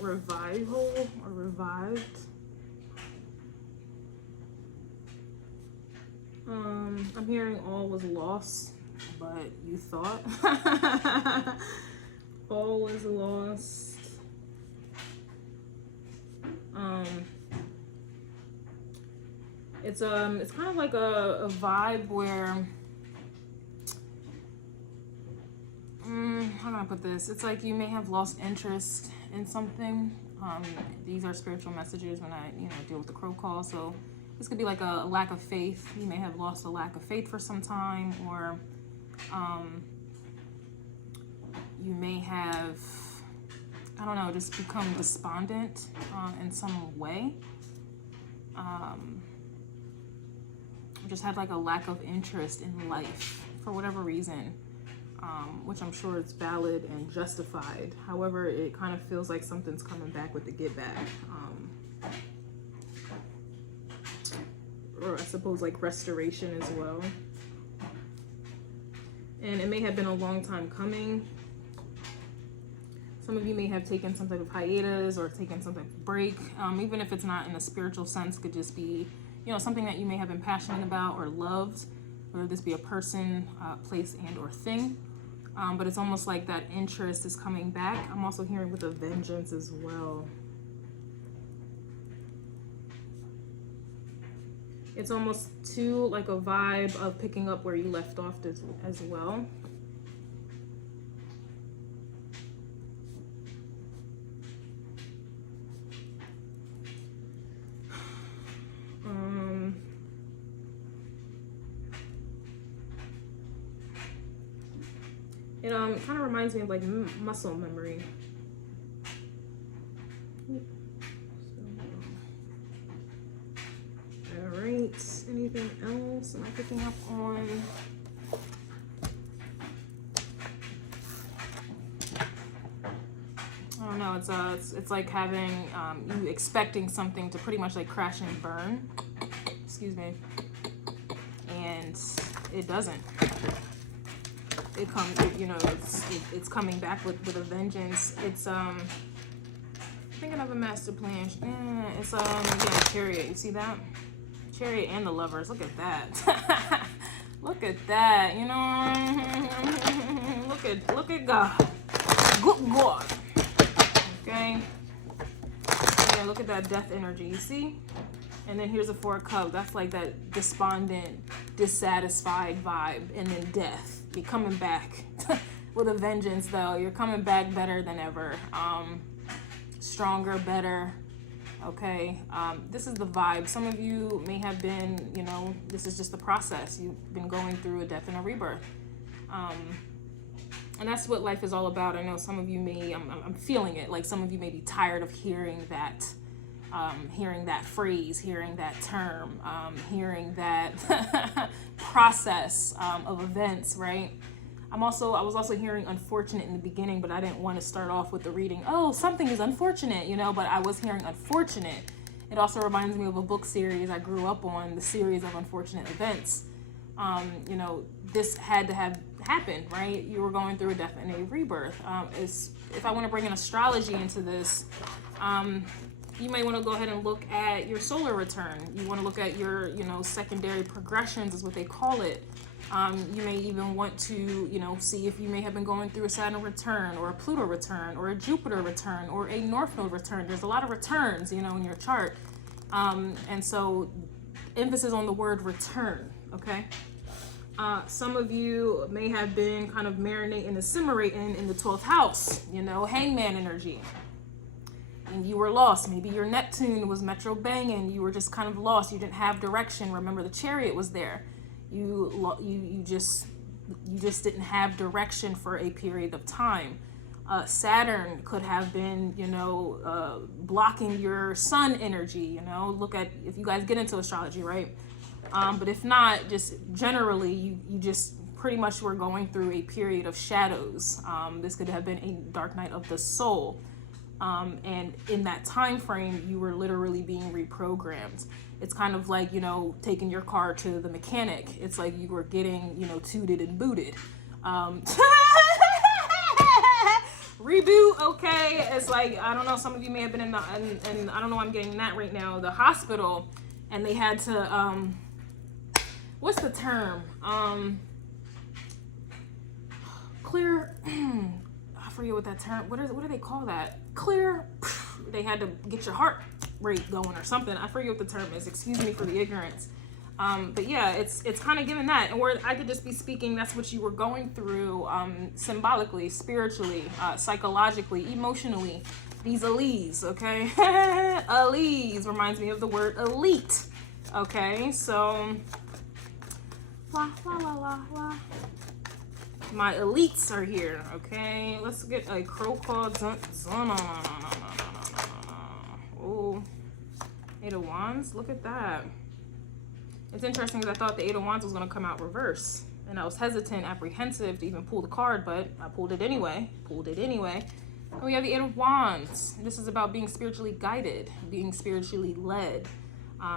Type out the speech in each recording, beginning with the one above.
revival or revived. I'm hearing all was lost, but you thought all was lost. It's kind of like a vibe where, how can I put this? It's like you may have lost interest in something. These are spiritual messages when I, deal with the crow call. So this could be like a lack of faith. You may have lost a lack of faith for some time, or you may have, I don't know, just become despondent in some way. Just had like a lack of interest in life for whatever reason, which I'm sure it's valid and justified. However, it kind of feels like something's coming back with the get back. Or I suppose like restoration as well. And it may have been a long time coming. Some of you may have taken some type of hiatus or taken some type of break. Even if it's not in a spiritual sense, could just be, something that you may have been passionate about or loved, whether this be a person, place, and or thing. But it's almost like that interest is coming back. I'm also hearing with a vengeance as well. It's almost too like a vibe of picking up where you left off as well. It kind of reminds me of like muscle memory. All right, anything else am I picking up on? I don't know, it's like having, you expecting something to pretty much like crash and burn, excuse me, and it doesn't. It comes, it's coming back with a vengeance. It's thinking of a master plan. Yeah, it's Chariot. You see that? Chariot and the Lovers. Look at that. Look at that. Look at God. Good God. Okay. Yeah, look at that death energy. You see? And then here's a Four of Cups. That's like that despondent, dissatisfied vibe, and then death. You're coming back with a vengeance, though. You're coming back better than ever. Stronger, better. Okay. This is the vibe. Some of you may have been, this is just the process. You've been going through a death and a rebirth. And that's what life is all about. I know some of you may, I'm feeling it. Like some of you may be tired of hearing that phrase, hearing that term, hearing that process of events, right? I was also hearing unfortunate in the beginning, but I didn't want to start off with the reading, oh, something is unfortunate, but I was hearing unfortunate. It also reminds me of a book series I grew up on, the series of unfortunate events. This had to have happened, right? You were going through a death and a rebirth. If I want to bring an astrology into this, you may want to go ahead and look at your solar return. You want to look at your, secondary progressions is what they call it. You may even want to, see if you may have been going through a Saturn return or a Pluto return or a Jupiter return or a North Node return. There's a lot of returns, in your chart. And so emphasis on the word return, okay? Some of you may have been kind of marinating and simmering in the 12th house, hangman energy. And you were lost. Maybe your Neptune was metro banging. You were just kind of lost. You didn't have direction. Remember, the Chariot was there. You just didn't have direction for a period of time. Saturn could have been, blocking your sun energy. Look at, if you guys get into astrology, right? But if not, just generally, you just pretty much were going through a period of shadows. This could have been a dark night of the soul. And in that time frame, you were literally being reprogrammed. It's kind of like, taking your car to the mechanic. It's like you were getting, tooted and booted. Reboot, okay. okay? It's like, I don't know, some of you may have been in the, and I don't know why I'm getting that right now, the hospital, and they had to, what's the term? Clear, I forget what that term, what do they call that? Clear, they had to get your heart rate going or something. I forget what the term is. Excuse me for the ignorance. But yeah, it's kind of given that, and where I could just be speaking, that's what you were going through, symbolically, spiritually, psychologically, emotionally. These alleles, okay? Alleles reminds me of the word elite. Okay, so la la la la la. My elites are here. Okay, let's get a crow called oh, 8 of Wands. Look at that. It's interesting because I thought the 8 of Wands was going to come out reverse, and I was hesitant, apprehensive to even pull the card, but I pulled it anyway. And we have the 8 of Wands. This is about being spiritually guided, being spiritually led.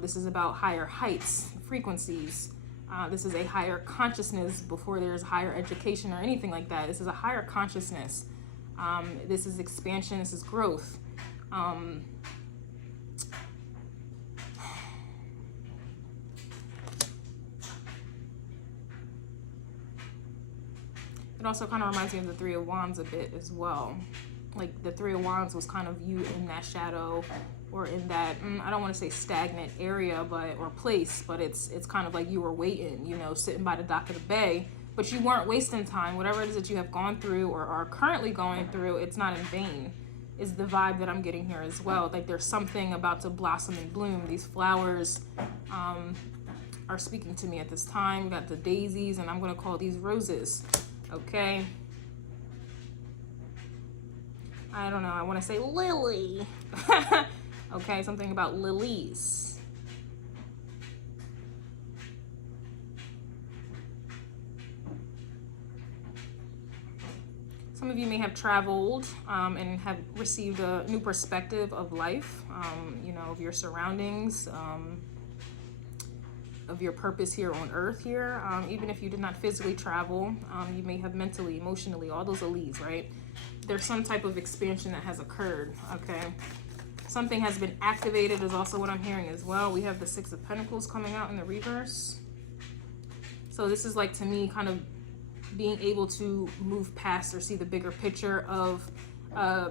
This is about higher heights, frequencies. This is a higher consciousness before there's higher education or anything like that. This is a higher consciousness. This is expansion. This is growth. It also kind of reminds me of the 3 of Wands a bit as well. Like the 3 of Wands was kind of you in that shadow, or in that, I don't want to say stagnant area, but, or place, but it's kind of like you were waiting, you know, sitting by the dock of the bay, but you weren't wasting time. Whatever it is that you have gone through or are currently going through, it's not in vain, is the vibe that I'm getting here as well. Like there's something about to blossom and bloom. These flowers are speaking to me at this time. We got the daisies, and I'm going to call these roses. Okay. I don't know. I want to say lily. Okay, something about lilies. Some of you may have traveled and have received a new perspective of life, you know, of your surroundings, of your purpose here on earth here. Even if you did not physically travel, you may have mentally, emotionally, all those alleles, right? There's some type of expansion that has occurred, okay? Something has been activated is also what I'm hearing as well. We have the 6 of Pentacles coming out in the reverse. So this is like, to me, kind of being able to move past or see the bigger picture of,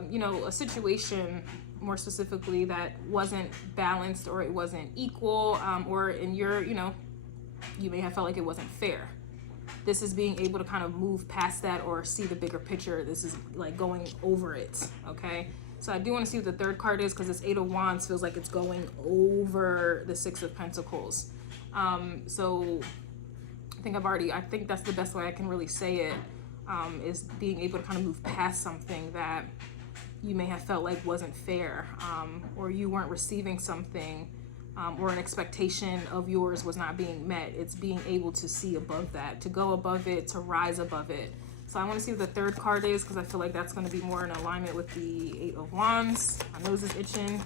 you know, a situation more specifically that wasn't balanced, or it wasn't equal, or in your, you know, you may have felt like it wasn't fair. This is being able to kind of move past that or see the bigger picture. This is like going over it, okay? So I do want to see what the third card is, because this 8 of Wands feels like it's going over the 6 of Pentacles. So I think that's the best way I can really say it, is being able to kind of move past something that you may have felt like wasn't fair, or you weren't receiving something, or an expectation of yours was not being met. It's being able to see above that, to go above it, to rise above it. So I want to see what the third card is, because I feel like that's going to be more in alignment with the 8 of Wands. My nose is itching.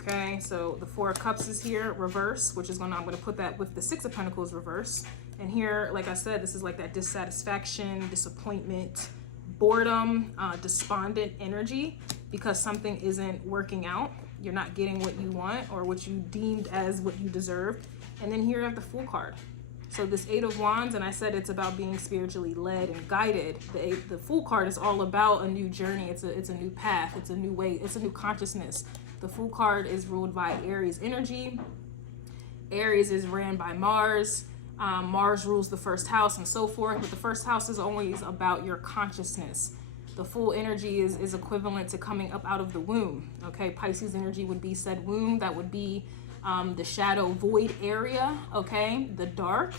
Okay, so the 4 of Cups is here, reverse, which is I'm going to put that with the 6 of Pentacles reverse. And here, like I said, this is like that dissatisfaction, disappointment, boredom, despondent energy, because something isn't working out. You're not getting what you want, or what you deemed as what you deserved. And then here you have the Fool card. So this 8 of Wands, and I said it's about being spiritually led and guided. The Fool card is all about a new journey. It's a new path. It's a new way. It's a new consciousness. The Fool card is ruled by Aries energy. Aries is ran by Mars. Mars rules the first house and so forth. But the first house is always about your consciousness. The Fool energy is equivalent to coming up out of the womb. Okay, Pisces energy would be said womb. That would be the shadow void area, okay, the dark.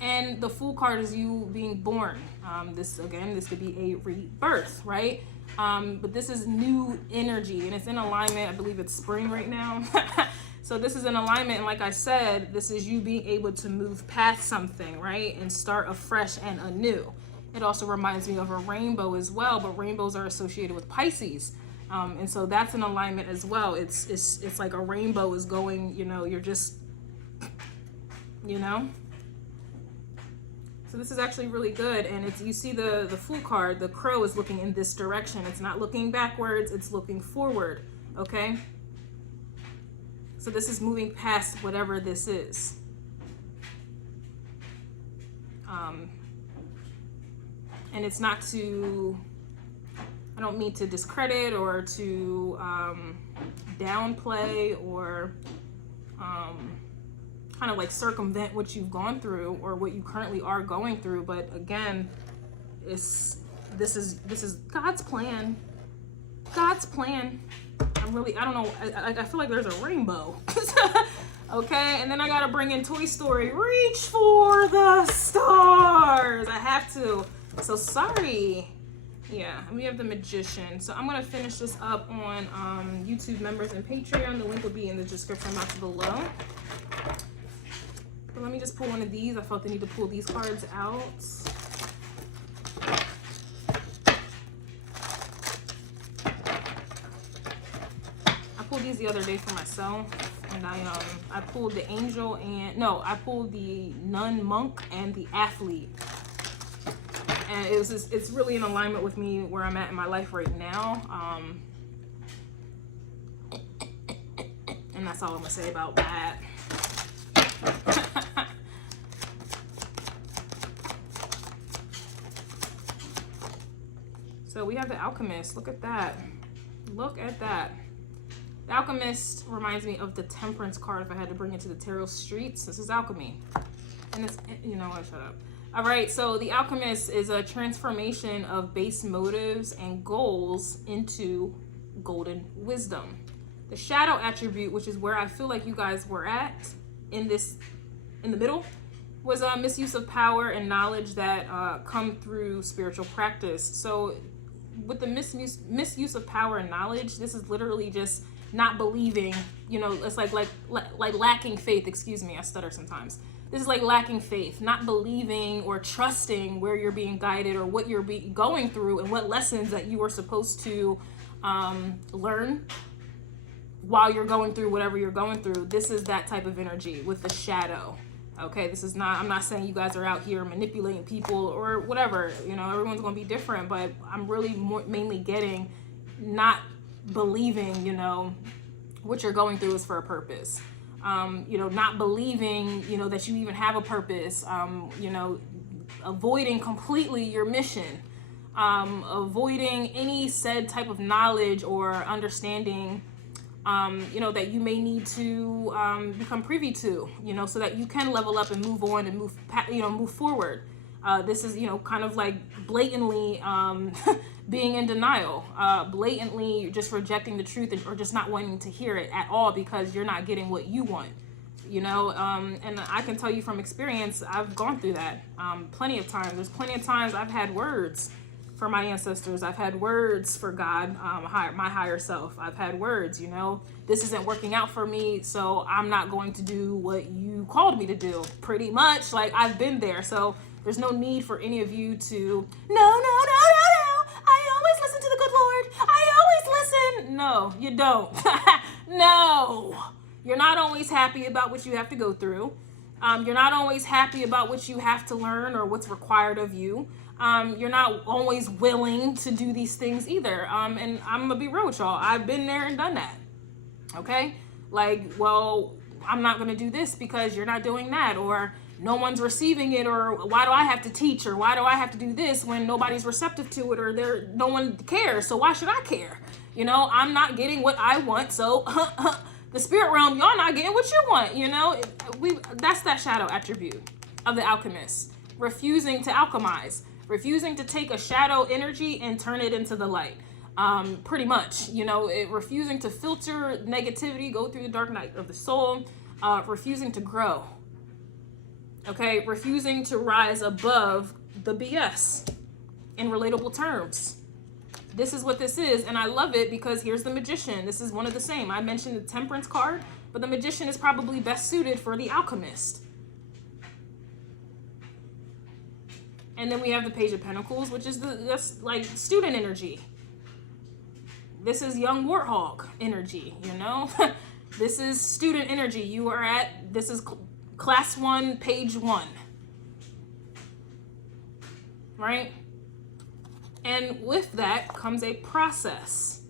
And the Fool card is you being born. This could be a rebirth, right? But this is new energy, and it's in alignment. I believe it's spring right now. So this is in alignment, and like I said, this is you being able to move past something, right, and start afresh and anew. It also reminds me of a rainbow as well, but rainbows are associated with Pisces. And so that's an alignment as well. It's like a rainbow is going, you know, you're just, you know. So this is actually really good, and it's, you see the Fool card, the crow is looking in this direction. It's not looking backwards, it's looking forward, okay? So this is moving past whatever this is. And it's not to, I don't mean to discredit or to downplay or kind of like circumvent what you've gone through or what you currently are going through, but again, this is God's plan. God's plan. I don't know, I feel like there's a rainbow. Okay, and then I gotta bring in Toy Story, reach for the stars. I have to, so sorry. Yeah, we have the Magician. So I'm gonna finish this up on YouTube members and Patreon. The link will be in the description box below. But let me just pull one of these. I felt the need to pull these cards out. I pulled these the other day for myself, and I pulled the Angel and I pulled the Nun, Monk, and the Athlete. And it's really in alignment with me where I'm at in my life right now. And that's all I'm gonna say about that. So we have the Alchemist. Look at that. Look at that. The Alchemist reminds me of the Temperance card if I had to bring it to the tarot streets. This is alchemy. And it's, you know what, shut up. All right, so the Alchemist is a transformation of base motives and goals into golden wisdom. The shadow attribute, which is where I feel like you guys were at in the middle, was a misuse of power and knowledge that come through spiritual practice. So with the misuse of power and knowledge, this is literally just not believing, you know, it's like lacking faith. Excuse me, I stutter sometimes. This is like lacking faith, not believing or trusting where you're being guided or what you're going through and what lessons that you are supposed to learn while you're going through whatever you're going through. This is that type of energy with the shadow. Okay, this is not, I'm not saying you guys are out here manipulating people or whatever, you know, everyone's going to be different, but I'm really mainly getting not believing, you know, what you're going through is for a purpose. You know, not believing, you know, that you even have a purpose, you know, avoiding completely your mission, avoiding any said type of knowledge or understanding, you know, that you may need to become privy to, you know, so that you can level up and move on and move forward. This is, you know, kind of like blatantly being in denial, blatantly just rejecting the truth or just not wanting to hear it at all because you're not getting what you want, you know. And I can tell you from experience, I've gone through that plenty of times. There's plenty of times I've had words for my ancestors. I've had words for God, my higher self. I've had words, you know, this isn't working out for me, so I'm not going to do what you called me to do. Pretty much, like, I've been there. So there's no need for any of you to, no, I always listen to the good Lord. I always listen. No, you don't. No, you're not always happy about what you have to go through. You're not always happy about what you have to learn or what's required of you. You're not always willing to do these things either. And I'm gonna be real with y'all. I've been there and done that. Okay? Like, well, I'm not gonna do this because you're not doing that, or no one's receiving it, or why do I have to teach, or why do I have to do this when nobody's receptive to it, or no one cares, so why should I care? You know, I'm not getting what I want, so the spirit realm, y'all not getting what you want, you know? That's that shadow attribute of the alchemist. Refusing to alchemize. Refusing to take a shadow energy and turn it into the light. Pretty much, you know, refusing to filter negativity, go through the dark night of the soul, refusing to grow. Okay, refusing to rise above the BS in relatable terms. This is what this is, and I love it because here's the Magician. This is one of the same. I mentioned the Temperance card, but the Magician is probably best suited for the Alchemist. And then we have the Page of Pentacles, which is that's like student energy. This is young warthog energy, you know? This is student energy. This is class 1, page 1. right? And with that comes a process.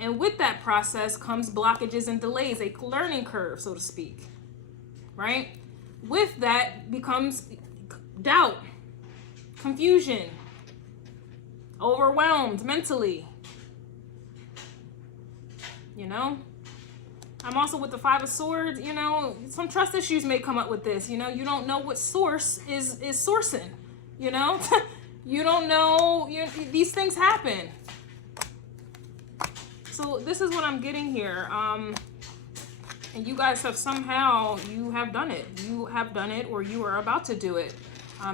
And with that process comes blockages and delays, a learning curve, so to speak, right? With that becomes doubt, confusion, overwhelmed mentally, you know? I'm also with the Five of Swords, you know, some trust issues may come up with this, you know, you don't know what source is sourcing, you know? You don't know, these things happen. So this is what I'm getting here. And you guys have somehow, you have done it. You have done it, or you are about to do it.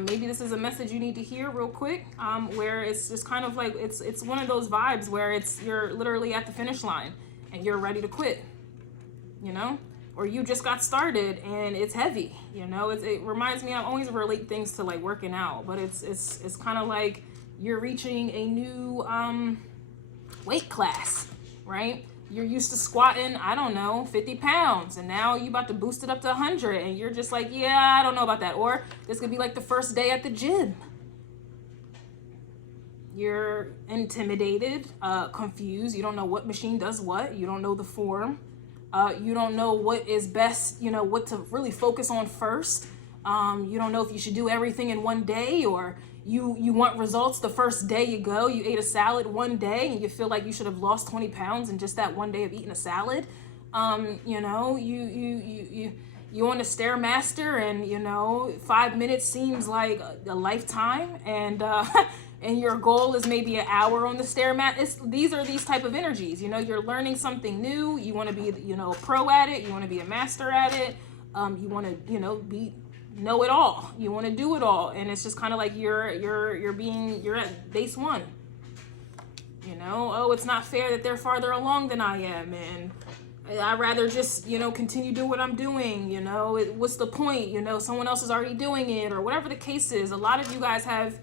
Maybe this is a message you need to hear real quick, where it's just kind of like, it's one of those vibes where you're literally at the finish line and you're ready to quit, you know? Or you just got started and it's heavy, you know? It reminds me, I always relate things to like working out, but it's kind of like you're reaching a new weight class, right? You're used to squatting, I don't know, 50 pounds, and now you about to boost it up to 100, and you're just like, yeah, I don't know about that. Or this could be like the first day at the gym. You're intimidated, confused. You don't know what machine does what. You don't know the form. You don't know what is best, you know, what to really focus on first. You don't know if you should do everything in one day, or you want results the first day you go. You ate a salad one day and you feel like you should have lost 20 pounds in just that one day of eating a salad. You know, you on a Stairmaster, and you know 5 minutes seems like a lifetime, and and your goal is maybe an hour on the Stairmaster. These are these type of energies. You know, you're learning something new. You want to be, you know, a pro at it. You want to be a master at it. You want to, you know, know it all. You want to do it all, and it's just kind of like you're at base one. You know, oh, it's not fair that they're farther along than I am, and I'd rather just, you know, continue doing what I'm doing. You know, what's the point? You know, someone else is already doing it, or whatever the case is. A lot of you guys have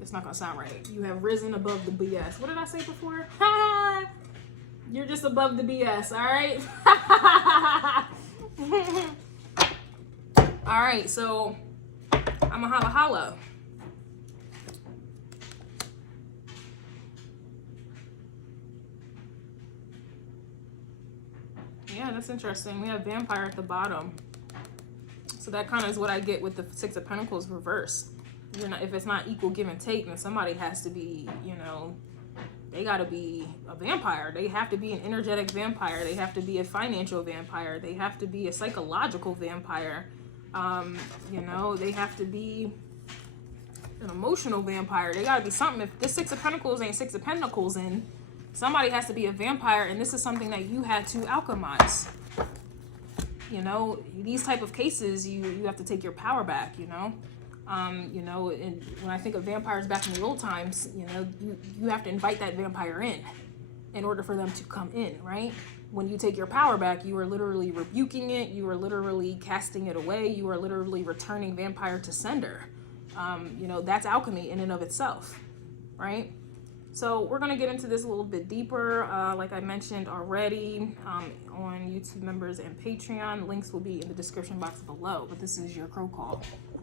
it's not gonna sound right. You have risen above the BS. What did I say before? You're just above the BS, all right? All right, so I'm a holla. Yeah, that's interesting. We have Vampire at the bottom. So that kind of is what I get with the Six of Pentacles reversed. You know, if it's not equal give and take, then somebody has to be, you know, they got to be a vampire. They have to be an energetic vampire. They have to be a financial vampire. They have to be a psychological vampire. You know, they have to be an emotional vampire. They got to be something. If this Six of Pentacles ain't Six of Pentacles, then somebody has to be a vampire, and this is something that you had to alchemize. You know, these type of cases, you have to take your power back, you know. You know, and when I think of vampires back in the old times, you know, you have to invite that vampire in order for them to come in, right? When you take your power back, you are literally rebuking it. You are literally casting it away. You are literally returning vampire to sender. You know, that's alchemy in and of itself, right? So we're going to get into this a little bit deeper. Like I mentioned already, on YouTube members and Patreon. Links will be in the description box below, but this is your crow call.